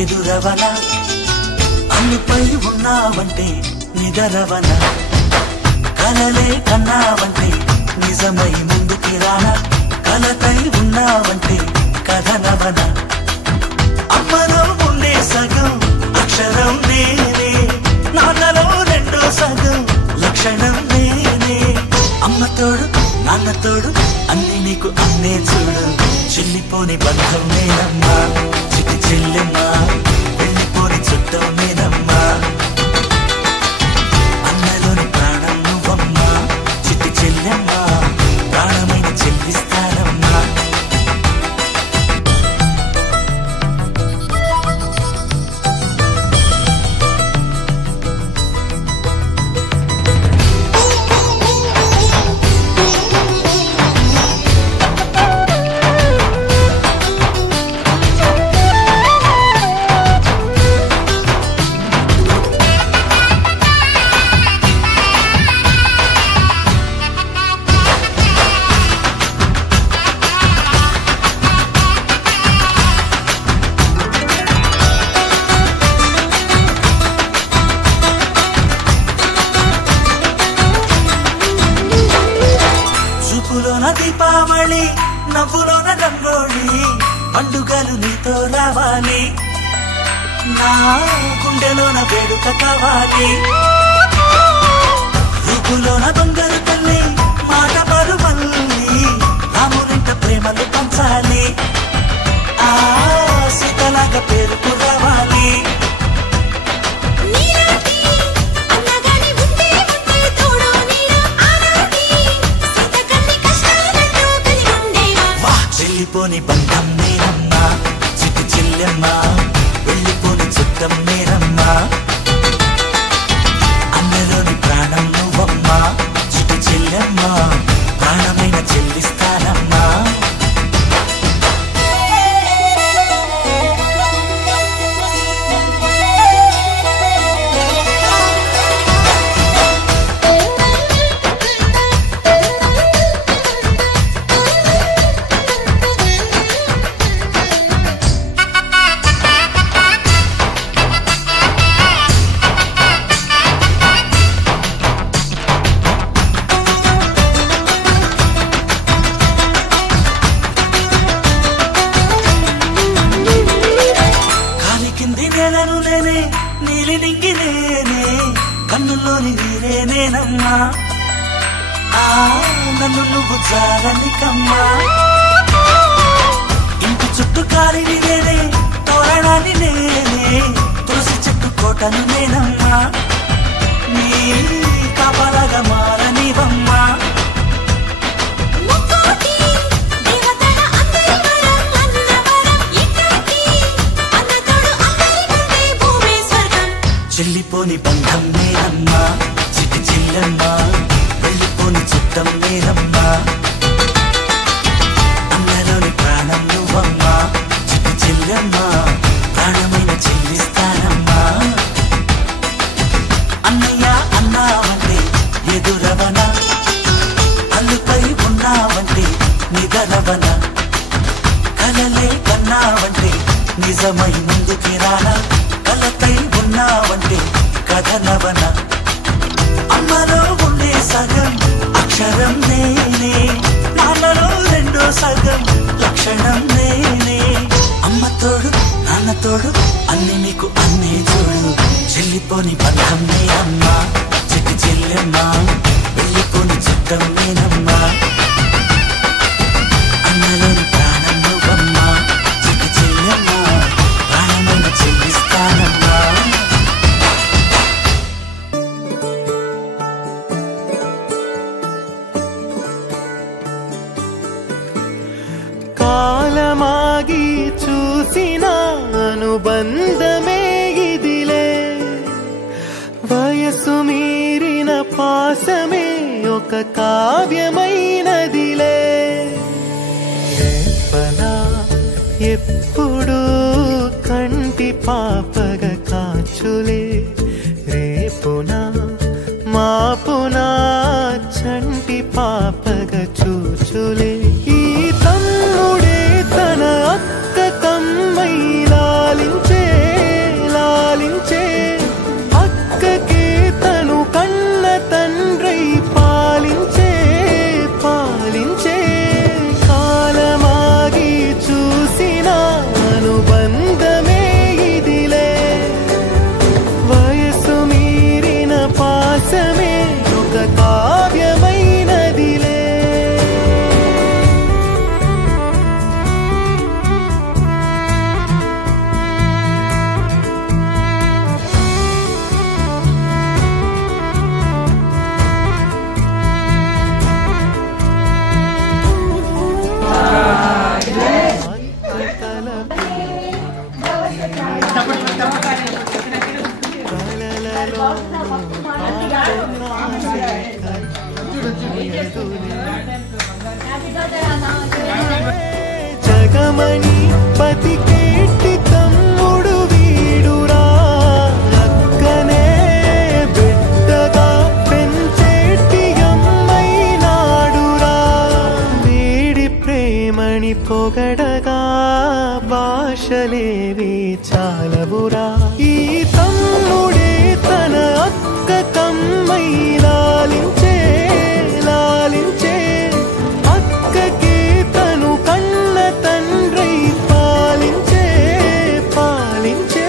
ఎదురవన అన్నిపై ఉన్నావంటే నిదరవన కలలే కన్నావంటే నిజమై ముందుకి రానా కలతై ఉన్నావంటే కథనవన అమ్మలో ఉండే సగం అక్షరం నేనే నాన్నలో రెండో సగం లక్షణం నేనే అమ్మ తోడు నాన్న తోడు అన్ని నీకు అన్నే చూడు చెల్లిపోని బంధం నేనమ్మా చిటి చెల్లెమ్మా వెళ్ళిపోని చుట్టం నేనమ్మా అన్నలోని ప్రాణం నువ్వమ్మా చిటి చెల్లెమ్మా ప్రాణమైన చెల్లిస్తానమ్మా దీపావళి నవ్వులోన రంగోళి పండుగలు నీతో రావాలి నా గుండెలోన వేడుక కావాలి రూపులోన బంగారు తల్లి మాట పరువల్లి రామునింట ప్రేమలు పంచాలి ఆ సీతలాగా పేరుకు రావాలి వెళ్ళిపోని బంధం నేనమ్మా చిట్టి చెల్లెమ్మా వెళ్ళిపోని చుట్టం నేనమ్మా అన్నలోని ప్రాణం నువ్వమ్మా చిట్టి చెల్లెమ్మా ప్రాణమైన చెల్లిస్తానమ్మా నీలి నింగి నేనే కన్నుల్లోని నీరే నేనమ్మా ఆ నన్ను నువ్వు జాలనికమ్మా ఇంటి చుట్టూ కాలిని నేనే తోరణాన్ని నేనే తులసి చెట్టు కోటను నేనమ్మా నీ కాపలాగా మారనివమ్మా చెల్లిపోని బంధం నేనమ్మా చిట్టి చెల్లెమ్మా వెళ్ళిపోని చుట్టం నేనమ్మా అన్నలోని ప్రాణం నువ్వమ్మా చిట్టి చెల్లెమ్మా ప్రాణమైన చెల్లిస్తానమ్మా అన్నయ్య అన్నావంటే ఎదురవన అల్లుపై ఉన్నావంటే నిదరవన కలలే కన్నావంటే నిజమై ముందుకి రానా కలతై ఉన్నావంటే కథనవన అమ్మలో ఉండే సగం అక్షరం నేనే నాన్నలో రెండో సగం లక్షణం నేనే అమ్మ తోడు నాన్న తోడు అన్ని నీకు అన్నే చూడు చెల్లిపోని బంధం నేనమ్మా చిట్టి చెల్లెమ్మా వెళ్ళిపోని చుట్టం నేనమ్మా అన్నలోని ప్రాణం నువ్వమ్మా చిట్టి చెల్లెమ్మా ప్రాణమైన చెల్లిస్తానమ్మా కాలమాగి చూసిన అనుబంధమే ఇదిలే వయసు మీరిన పాసమే ఒక కావ్యమైనదిలే రేపనా ఎప్పుడు కంటి పాపగ కాచులే రేపునా మాపునా చంటి పాపగ చూచులే ఈ తమ్ముడే తన అక్క తమ్మై లాలించే జగమణి పతికేటి తమ్ముడు వీడురా, అక్కనే బిడ్డగా పెంచేటి అమ్మైనాడురా. వీడి ప్రేమని పొగడగా భాషలేవి చాలవురా. ఈ తమ్ముడే తన అక్క కమ్మై లాలించే లాలించే, అక్కకి తను కన్న తండ్రి పాలించే పాలించే.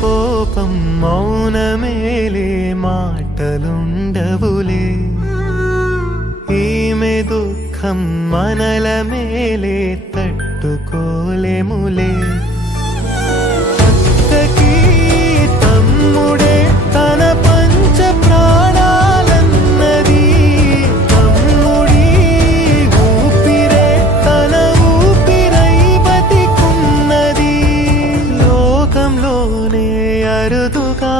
కోపం మౌనమేలే, మాటలుండవులే. ఈమె దుఃఖం మనల మేలే, తట్టుకోలేములే. అక్కకి తమ్ముడే తన పంచ ప్రాణాలన్నది, తమ్ముడి ఊపిరే తన ఊపిరై బతికున్నది. లోకంలోనే అరుదుగా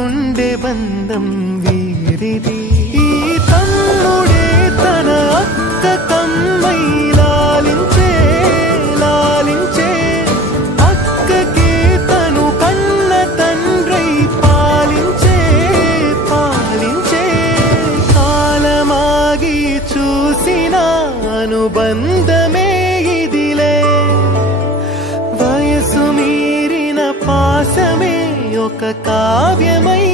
ఉండే బంధం వీరిది. ఈ తమ్ముడే తన అక్క కమ్మై లాలించే లాలించే, అక్కకి తను కన్న తండ్రి పాలించే పాలించే. కాలమాగి చూసిన అనుబంధమే ఇదిలే, వయసు మీరిన పాసమే ఒక కావ్యమై